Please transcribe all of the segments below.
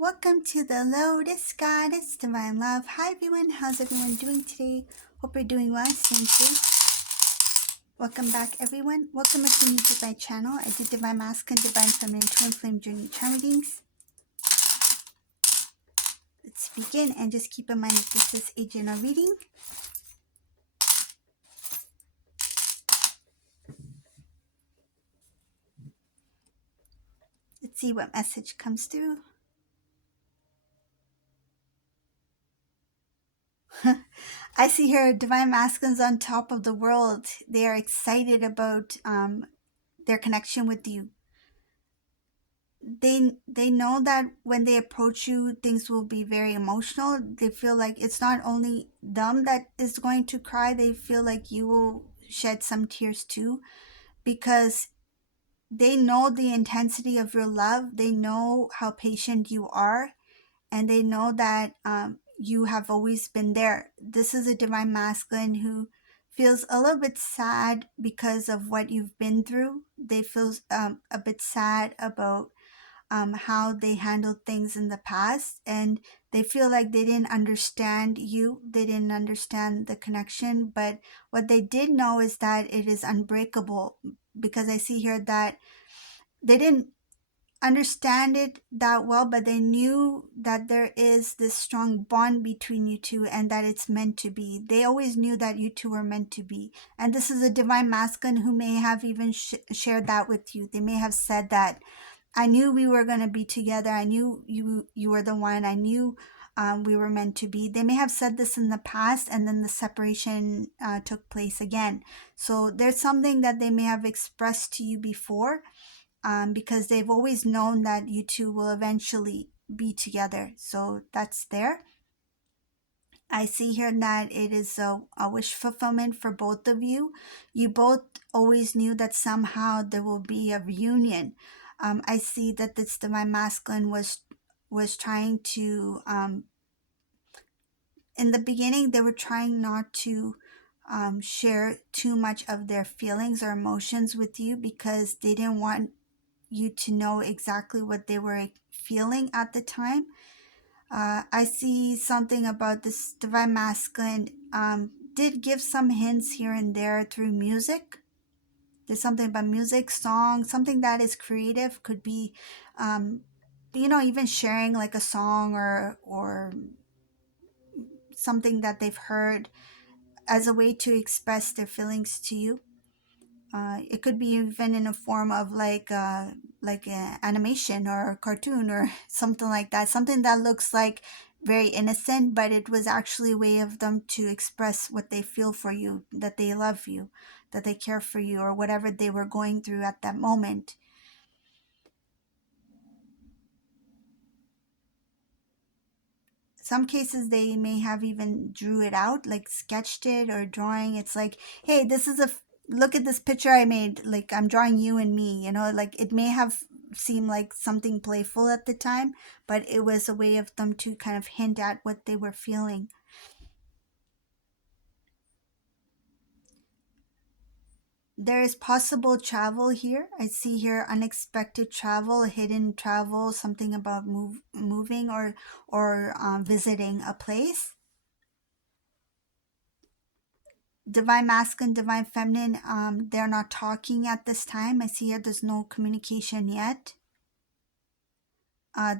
Welcome to the Lotus Goddess Divine Love. Hi everyone, how's everyone doing today? Hope you're doing well, staying safe. Welcome back everyone. Welcome if you're new to my channel. I do Divine Masculine, Divine Feminine, Twin Flame Journey Charm readings. Let's begin, and just keep in mind that this is a general reading. Let's see what message comes through. I see here Divine Masculines on top of the world. They are excited about their connection with you. They know that when they approach you, things will be very emotional. They feel like it's not only them that is going to cry, they feel like you will shed some tears too, because they know the intensity of your love. They know how patient you are, and they know that you have always been there. This is a divine masculine who feels a little bit sad because of what you've been through. They feel a bit sad about how they handled things in the past, and they feel like they didn't understand you, they didn't understand the connection. But what they did know is that it is unbreakable, because I see here that they didn't understand it that well, but they knew that there is this strong bond between you two and that it's meant to be. They always knew that you two were meant to be. And this is a divine masculine who may have even shared that with you. They may have said that I knew we were going to be together. I knew you were the one. I knew we were meant to be. They may have said this in the past, and then the separation took place again. So there's something that they may have expressed to you before, because they've always known that you two will eventually be together. So that's there. I see here that it is a wish fulfillment for both of you. You both always knew that somehow there will be a reunion. I see that this divine masculine was trying to, in the beginning, they were trying not to share too much of their feelings or emotions with you, because they didn't want you to know exactly what they were feeling at the time. I see something about this divine masculine did give some hints here and there through music. There's something about music, song, something that is creative. Could be, even sharing like a song or something that they've heard as a way to express their feelings to you. It could be even in a form of like an animation or a cartoon or something like that. Something that looks like very innocent, but it was actually a way of them to express what they feel for you, that they love you, that they care for you, or whatever they were going through at that moment. Some cases they may have even drew it out, like sketched it or drawing. It's like, hey, this is look at this picture I made, like I'm drawing you and me, like it may have seemed like something playful at the time, but it was a way of them to kind of hint at what they were feeling. There is possible travel here. I see here unexpected travel, hidden travel, something about moving or visiting a place. Divine masculine, divine feminine, they're not talking at this time. I see here there's no communication yet.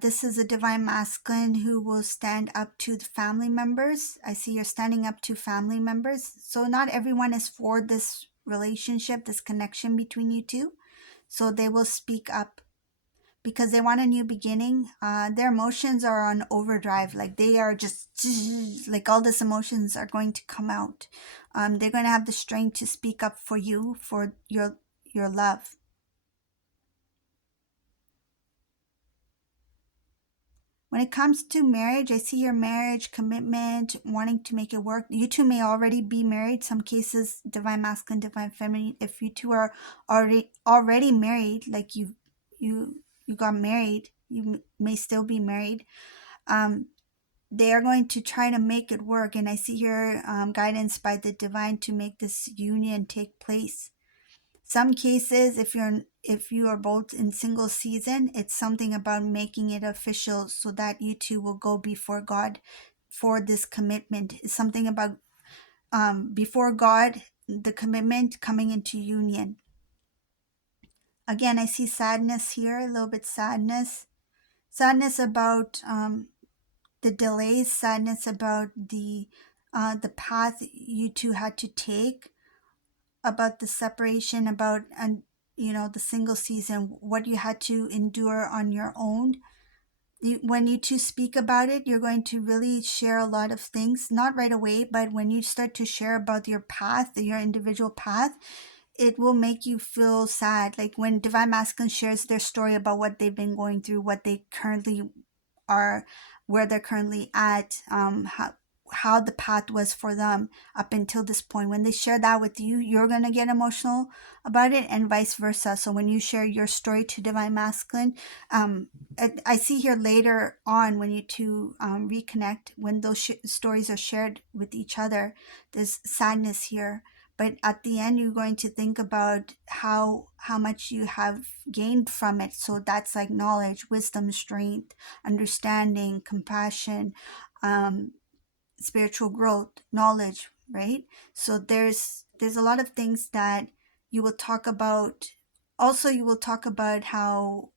This is a divine masculine who will stand up to the family members. I see you're standing up to family members. So not everyone is for this relationship, this connection between you two. So they will speak up because they want a new beginning. Their emotions are on overdrive. Like they are just like all these emotions are going to come out. They're going to have the strength to speak up for you, for your love. When it comes to marriage, I see your marriage commitment, wanting to make it work. You two may already be married. Some cases, divine masculine, divine feminine. If you two are already married, like you got married, you may still be married. They are going to try to make it work, and I see here guidance by the divine to make this union take place. Some cases, if you are both in single season, it's something about making it official so that you two will go before God for this commitment. It's something about before God, the commitment coming into union. Again, I see sadness here, a little bit sadness. Sadness about the delays, sadness about the path you two had to take, about the separation, about and the single season, what you had to endure on your own. When you two speak about it, you're going to really share a lot of things, not right away, but when you start to share about your path, your individual path, it will make you feel sad. Like when Divine Masculine shares their story about what they've been going through, what they currently are, where they're currently at, how the path was for them up until this point. When they share that with you, you're going to get emotional about it, and vice versa. So when you share your story to Divine Masculine, I see here later on when you two reconnect, when those stories are shared with each other, there's sadness here. But at the end, you're going to think about how much you have gained from it. So that's like knowledge, wisdom, strength, understanding, compassion, um, spiritual growth, knowledge, right? So there's a lot of things that you will talk about. Also, you will talk about how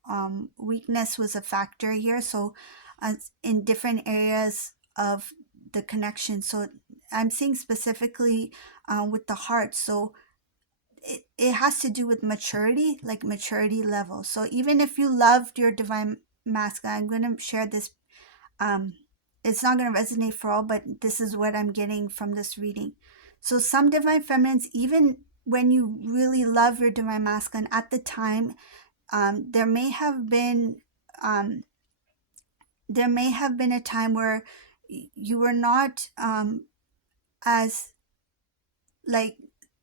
weakness was a factor here. So in different areas of the connection. So I'm seeing specifically with the heart. So it has to do with maturity, like maturity level. So even if you loved your Divine Masculine, I'm going to share this. Um, it's not going to resonate for all, but this is what I'm getting from this reading. So some Divine Feminines, even when you really love your Divine Masculine at the time, there may have been um, a time where you were not as like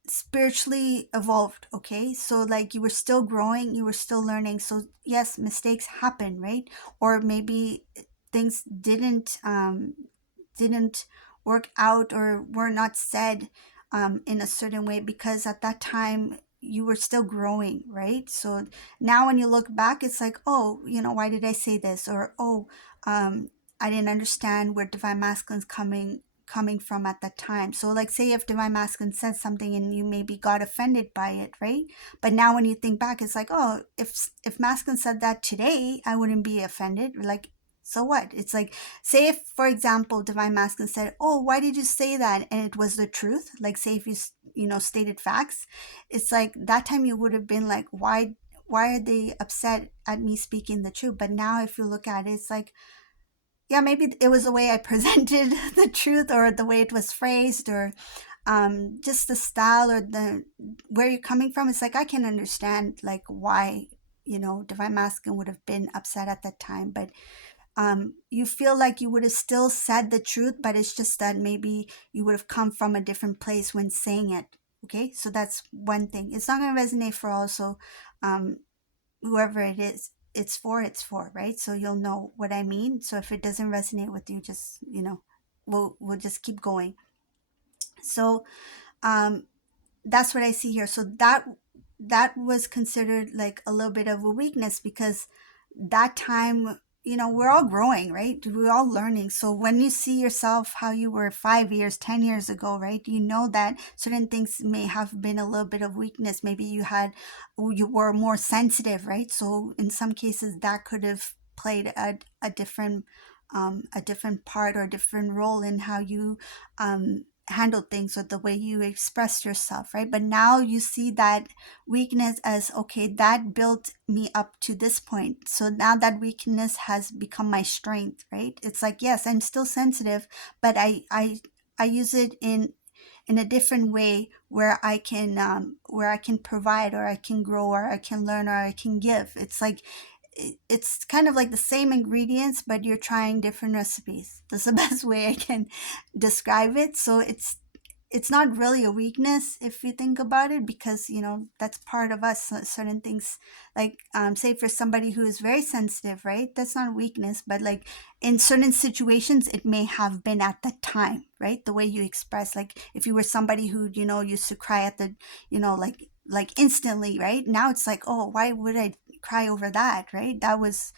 spiritually evolved. Okay, so like you were still growing, you were still learning. So yes, mistakes happen, right? Or maybe things didn't work out, or were not said in a certain way, because at that time you were still growing, right? So now when you look back, it's like, oh, why did I say this? Or oh, I didn't understand where Divine Masculine's coming from at that time. So like say if Divine Masculine said something and you maybe got offended by it, right? But now when you think back, it's like, oh, if Masculine said that today, I wouldn't be offended. Like, so what? It's like, say if, for example, Divine Masculine said, oh, why did you say that? And it was the truth. Like say if you stated facts, it's like that time you would have been like, why are they upset at me speaking the truth? But now if you look at it, it's like, yeah, maybe it was the way I presented the truth, or the way it was phrased, or just the style, or the where you're coming from. It's like I can understand like why Divine Masculine would have been upset at that time, but you feel like you would have still said the truth, but it's just that maybe you would have come from a different place when saying it. Okay, so that's one thing. It's not going to resonate for all. So um, whoever it is, it's for, right? So you'll know what I mean. So if it doesn't resonate with you, just we'll just keep going. So um that's what I see here. So that was considered like a little bit of a weakness, because that time, we're all growing, right? We're all learning. So when you see yourself how you were 5 years, 10 years ago, right? You know that certain things may have been a little bit of weakness. Maybe you were more sensitive, right? So in some cases that could have played a different part, or a different role in how you handle things, or the way you express yourself, right? But now you see that weakness as, okay, that built me up to this point, so now that weakness has become my strength, right? It's like, yes, I'm still sensitive, but I use it in a different way, where I can provide, or I can grow, or I can learn, or I can give. It's like it's kind of like the same ingredients, but you're trying different recipes. That's the best way I can describe it. So it's not really a weakness if you think about it, because that's part of us. Certain things, like say for somebody who is very sensitive, right? That's not a weakness, but like in certain situations it may have been at that time, right? The way you express, like if you were somebody who used to cry at the like like instantly, right? Now it's like, oh, why would I cry over that, right? That was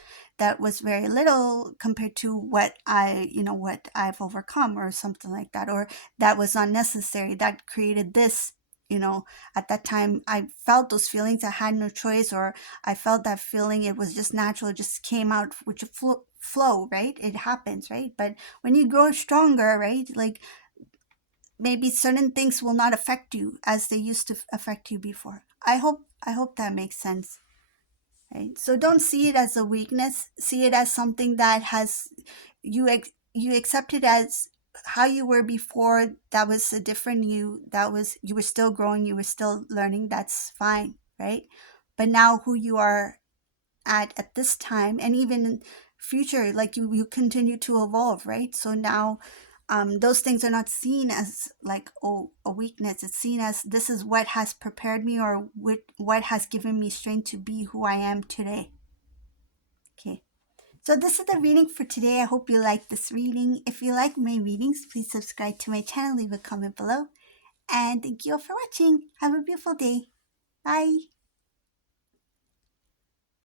very little compared to what what I've overcome or something like that, or that was unnecessary, that created this. At that time I felt those feelings, I had no choice, or I felt that feeling, it was just natural, it just came out with a flow, right? It happens, right? But when you grow stronger, right, like maybe certain things will not affect you as they used to affect you before. I hope that makes sense, right? So don't see it as a weakness, see it as something that has you accept it as how you were before. That was a different you, that was, you were still growing, you were still learning, that's fine, right? But now who you are at this time, and even in future, like you continue to evolve, right? So now those things are not seen as like, oh, a weakness, it's seen as this is what has prepared me, or what has given me strength to be who I am today. Okay, so this is the reading for today. I hope you like this reading. If you like my readings, please subscribe to my channel, leave a comment below, and thank you all for watching. Have a beautiful day. Bye.